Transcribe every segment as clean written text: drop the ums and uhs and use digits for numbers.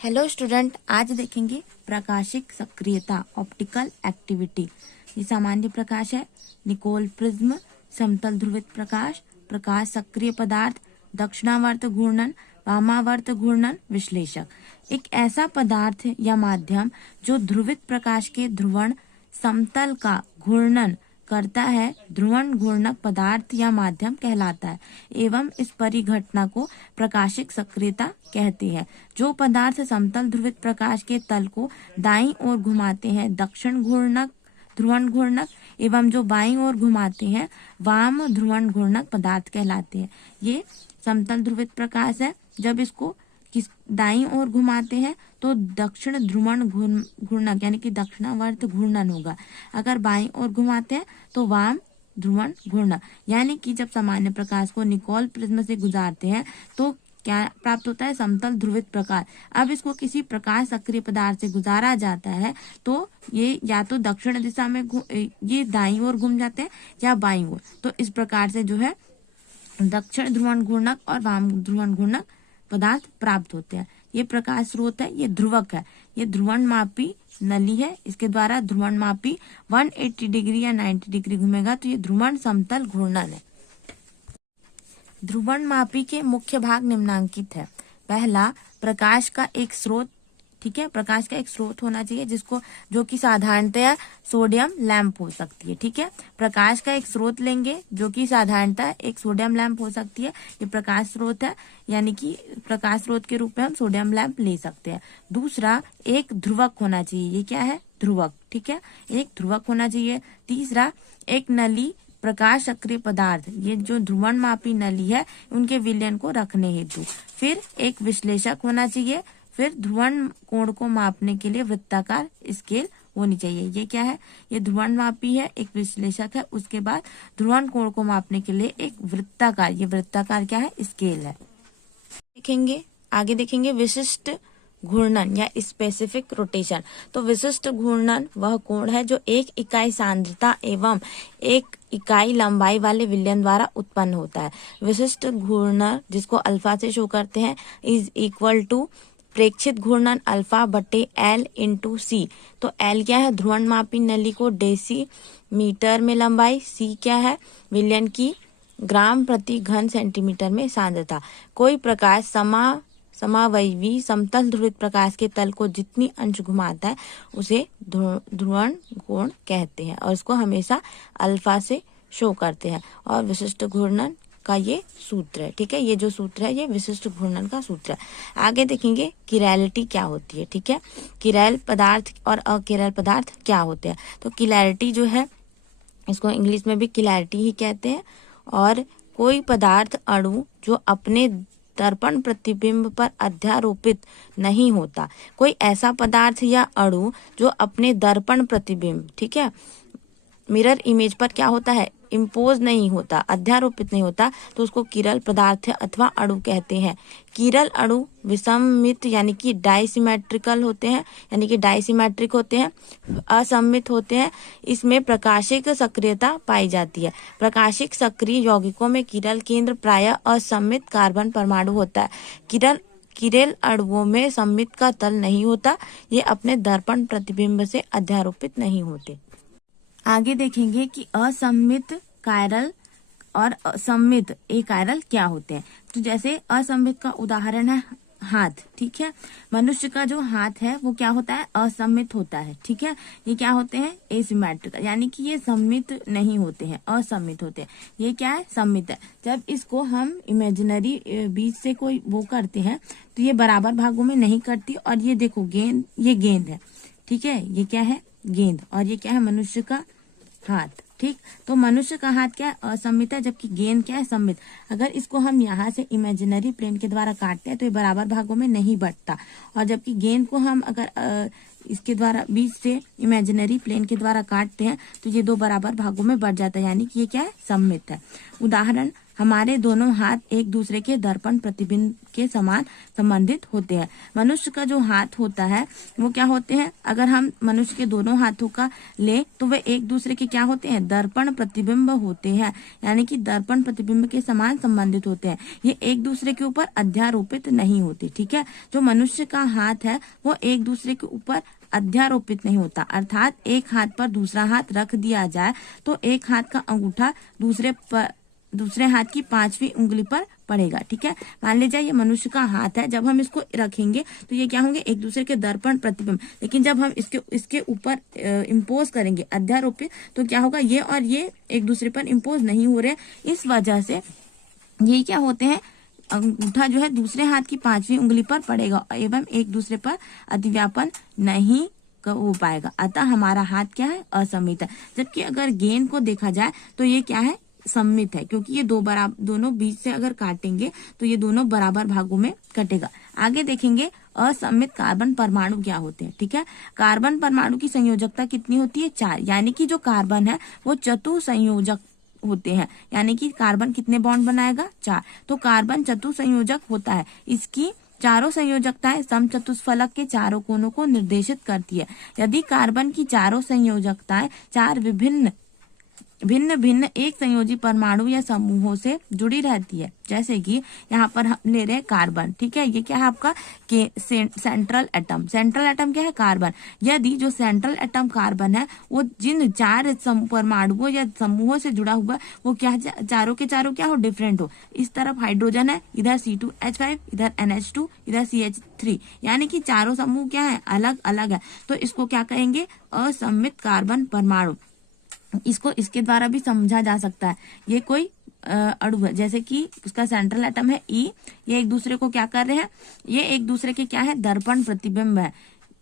Hello student, आज देखेंगे प्रकाशिक सक्रियता ऑप्टिकल एक्टिविटी। ये सामान्य प्रकाश है, निकोल प्रिज्म, समतल ध्रुवित प्रकाश, प्रकाश सक्रिय पदार्थ, दक्षिणावर्त घूर्णन, वामावर्त घूर्णन, विश्लेषक। एक ऐसा पदार्थ या माध्यम जो ध्रुवित प्रकाश के ध्रुवण समतल का घूर्णन करता है, ध्रुवण घूर्णक पदार्थ या माध्यम कहलाता है एवं इस परिघटना को प्रकाशिक सक्रियता कहते हैं। जो पदार्थ समतल ध्रुवित प्रकाश के तल को दाईं ओर घुमाते हैं, दक्षिण घूर्णक ध्रुवण घूर्णक, एवं जो बाईं ओर घुमाते हैं, वाम ध्रुवण घूर्णक पदार्थ कहलाते हैं। ये समतल ध्रुवित प्रकाश है। जब इसको दाईं ओर घुमाते हैं तो दक्षिण ध्रुवण घूर्णक यानी कि दक्षिणावर्त घूर्णन होगा। अगर बाईं ओर घुमाते हैं तो वाम ध्रुवण घूर्णक। यानी कि जब सामान्य प्रकाश को निकोल प्रिज्म से गुजारते हैं तो क्या प्राप्त होता है? समतल ध्रुवित प्रकाश। अब इसको किसी प्रकाश सक्रिय पदार्थ से गुजारा जाता है तो ये या तो दक्षिण दिशा में ये दाईं ओर घूम जाते हैं या बाईं ओर। तो इस प्रकार से जो है दक्षिण ध्रुवण घूर्णक और वाम ध्रुवण घूर्णक पदार्थ प्राप्त होते हैं। ये प्रकाश स्रोत है, ये ध्रुवक है, ये ध्रुवण मापी नली है। इसके द्वारा ध्रुवण मापी 180 डिग्री या 90 डिग्री घूमेगा तो ये ध्रुवण समतल घूर्णन है। ध्रुवण मापी के मुख्य भाग निम्नांकित है। पहला, प्रकाश का एक स्रोत। ठीक है, प्रकाश का एक स्रोत होना चाहिए जो कि साधारणतया सोडियम लैंप हो सकती है। ठीक है, प्रकाश का एक स्रोत लेंगे जो कि साधारणतः एक सोडियम लैंप हो सकती है। ये प्रकाश स्रोत है, यानी कि प्रकाश स्रोत के रूप में हम सोडियम लैंप ले सकते हैं। दूसरा, एक ध्रुवक होना चाहिए। ये क्या है? ध्रुवक। ठीक है, एक ध्रुवक होना चाहिए। तीसरा, एक नली प्रकाश सक्रिय पदार्थ, ये जो ध्रुवण मापी नली है उनके विलयन को रखने हेतु। फिर एक विश्लेषक होना चाहिए। फिर ध्रुवण कोण को मापने के लिए वृत्ताकार स्केल होनी चाहिए। ये क्या है? ये ध्रुवण मापी है, एक विश्लेषक है। उसके बाद ध्रुवण कोण को मापने के लिए एक वृत्ताकार, ये वृत्ताकार क्या है? स्केल है। आगे देखेंगे विशिष्ट घूर्णन या स्पेसिफिक रोटेशन। तो विशिष्ट घूर्णन वह कोण है जो एक इकाई सांद्रता एवं एक इकाई लंबाई वाले विलयन द्वारा उत्पन्न होता है। विशिष्ट घूर्णन, जिसको अल्फा से शो करते हैं, इज इक्वल टू प्रेक्षित घूर्णन अल्फा बटे एल इंटू सी। तो एल क्या है? ध्रुवण मापी नली को डेसीमीटर में लंबाई, सी क्या है? विलयन की ग्राम प्रति घन सेंटीमीटर में सांद्रता। कोई प्रकाश समावयवी समतल ध्रुवित प्रकाश के तल को जितनी अंश घुमाता है उसे ध्रुवण कोण कहते हैं और इसको हमेशा अल्फा से शो करते हैं। और विशिष्ट घूर्णन का ये सूत्र है। ठीक है, ये जो सूत्र है ये विशिष्ट घूर्णन का सूत्र है। आगे देखेंगे किरैलिटी क्या होती है। ठीक है, किरैल पदार्थ और अकिरैल पदार्थ क्या होते हैं। तो किरैलिटी जो है, इसको इंग्लिश में भी किरैलिटी ही कहते हैं। और कोई पदार्थ अणु जो अपने दर्पण प्रतिबिंब पर अध्यारोपित नहीं होता। कोई ऐसा पदार्थ या अणु जो अपने दर्पण प्रतिबिंब, ठीक है, मिरर इमेज पर क्या होता है? इम्पोज नहीं होता, अध्यारोपित नहीं होता, तो उसको किरल पदार्थ अथवा अणु कहते हैं। किरल अणु विसम्मित यानी कि डाइसिमेट्रिकल होते हैं, यानी कि डाइसिमेट्रिक होते हैं, असम्मित होते हैं। इसमें प्रकाशिक सक्रियता पाई जाती है। प्रकाशिक सक्रिय यौगिकों में किरल केंद्र प्रायः असम्मित कार्बन परमाणु होता है। किरल अणुओं में सम्मित का तल नहीं होता, ये अपने दर्पण प्रतिबिंब से अध्यारोपित नहीं होते। आगे देखेंगे कि असम्मित कायरल और सम्मित अकायरल क्या होते हैं। तो जैसे असम्मित का उदाहरण है हाथ। ठीक है, मनुष्य का जो हाथ है वो क्या होता है? असम्मित होता है। ठीक है, ये क्या होते हैं? एसिमेट्रिकल, यानी कि ये सम्मित नहीं होते हैं, असम्मित होते हैं। ये क्या है? सम्मित है। जब इसको हम इमेजिनरी बीच से कोई वो करते हैं तो ये बराबर भागों में नहीं करती। और ये देखो गेंद, ये गेंद है। ठीक है, ये क्या है? गेंद। और ये क्या है? मनुष्य का हाथ। ठीक, तो मनुष्य का हाथ क्या है? असम्मित है, जबकि गेंद क्या है? सम्मित। अगर इसको हम यहाँ से इमेजिनरी प्लेन के द्वारा काटते हैं तो ये बराबर भागों में नहीं बंटता। और जबकि गेंद को हम अगर इसके द्वारा बीच से इमेजिनरी प्लेन के द्वारा काटते हैं तो ये दो बराबर भागों में बढ़ जाता है, यानी कि ये क्या है? सम्मित है। उदाहरण, हमारे दोनों हाथ एक दूसरे के दर्पण प्रतिबिंब के समान संबंधित होते हैं। मनुष्य का जो हाथ होता है वो क्या होते हैं, अगर हम मनुष्य के दोनों हाथों का ले तो वे एक दूसरे के क्या होते हैं, दर्पण प्रतिबिंब होते हैं, यानी कि दर्पण प्रतिबिंब के समान संबंधित होते हैं। ये एक दूसरे के ऊपर अध्यारोपित नहीं होते। ठीक है, जो मनुष्य का हाथ है वो एक दूसरे के ऊपर अध्यारोपित नहीं होता, अर्थात एक हाथ पर दूसरा हाथ रख दिया जाए तो एक हाथ का अंगूठा दूसरे हाथ की 5वीं उंगली पर पड़ेगा। ठीक है, मान लीजिए ये मनुष्य का हाथ है, जब हम इसको रखेंगे तो ये क्या होंगे, एक दूसरे के दर्पण प्रतिबिंब, लेकिन जब हम इसके ऊपर इम्पोज करेंगे अध्यारोपित, तो क्या होगा, ये और ये एक दूसरे पर इम्पोज नहीं हो रहे। इस वजह से ये क्या होते हैं, अंगूठा जो है दूसरे हाथ की 5वीं उंगली पर पड़ेगा एवं एक दूसरे पर अतिव्यापन नहीं हो पाएगा। अतः हमारा हाथ क्या है, असममित है। जबकि अगर गेंद को देखा जाए तो ये क्या है, सममित है, क्योंकि ये दोनों बीच से अगर काटेंगे तो ये दोनों बराबर भागों में कटेगा। आगे देखेंगे असममित कार्बन परमाणु क्या होते हैं। ठीक है, कार्बन परमाणु की संयोजकता कितनी होती है, 4, यानी कि जो कार्बन है वो चतुसंयोजक होते हैं, यानी कि कार्बन कितने बॉन्ड बनाएगा, 4। तो कार्बन चतुसंयोजक होता है, इसकी चारों संयोजकताएं समचतुष्फलक के चारों कोनों को निर्देशित करती है। यदि कार्बन की चारों संयोजकताएं 4 भिन्न भिन्न एक संयोजी परमाणु या समूहों से जुड़ी रहती है, जैसे कि यहाँ पर हम ले रहे हैं कार्बन। ठीक है, ये क्या है आपका सेंट्रल एटम। सेंट्रल एटम क्या है, कार्बन। यदि जो सेंट्रल एटम कार्बन है वो जिन 4 परमाणुओं या समूहों से जुड़ा हुआ है वो क्या चारों के चारों क्या हो, डिफरेंट हो। इस तरफ हाइड्रोजन है, इधर C2H5, इधर NH2, इधर CH3, यानी कि चारों समूह क्या है, अलग अलग है, तो इसको क्या कहेंगे, असममित कार्बन परमाणु। इसको इसके द्वारा भी समझा जा सकता है, ये कोई अणु है, जैसे कि उसका सेंट्रल एटम है E, ये एक दूसरे को क्या कर रहे हैं, ये एक दूसरे के क्या है, दर्पण प्रतिबिंब है।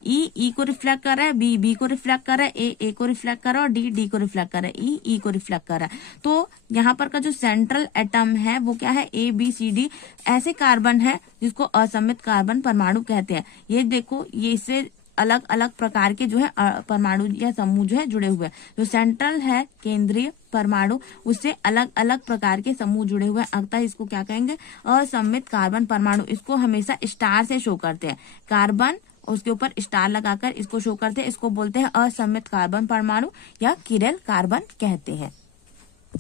E को रिफ्लेक्ट कर रहा है, B को रिफ्लेक्ट कर रहा है, A को रिफ्लेक्ट कर रहा है और D को रिफ्लेक्ट कर रहा है, E को रिफ्लेक्ट कर रहा है। तो यहाँ पर का जो सेंट्रल एटम है वो क्या है, ABCD ऐसे कार्बन है जिसको असममित कार्बन परमाणु कहते हैं। ये देखो, ये इससे अलग अलग प्रकार के जो है परमाणु या समूह जो है जुड़े हुए हैं। जो सेंट्रल है केंद्रीय परमाणु, उससे अलग अलग प्रकार के समूह जुड़े हुए हैं, अतः इसको क्या कहेंगे, असममित कार्बन परमाणु। इसको हमेशा स्टार से शो करते हैं, कार्बन उसके ऊपर स्टार लगाकर इसको शो करते हैं, इसको बोलते हैं असममित कार्बन परमाणु या किरल कार्बन कहते हैं।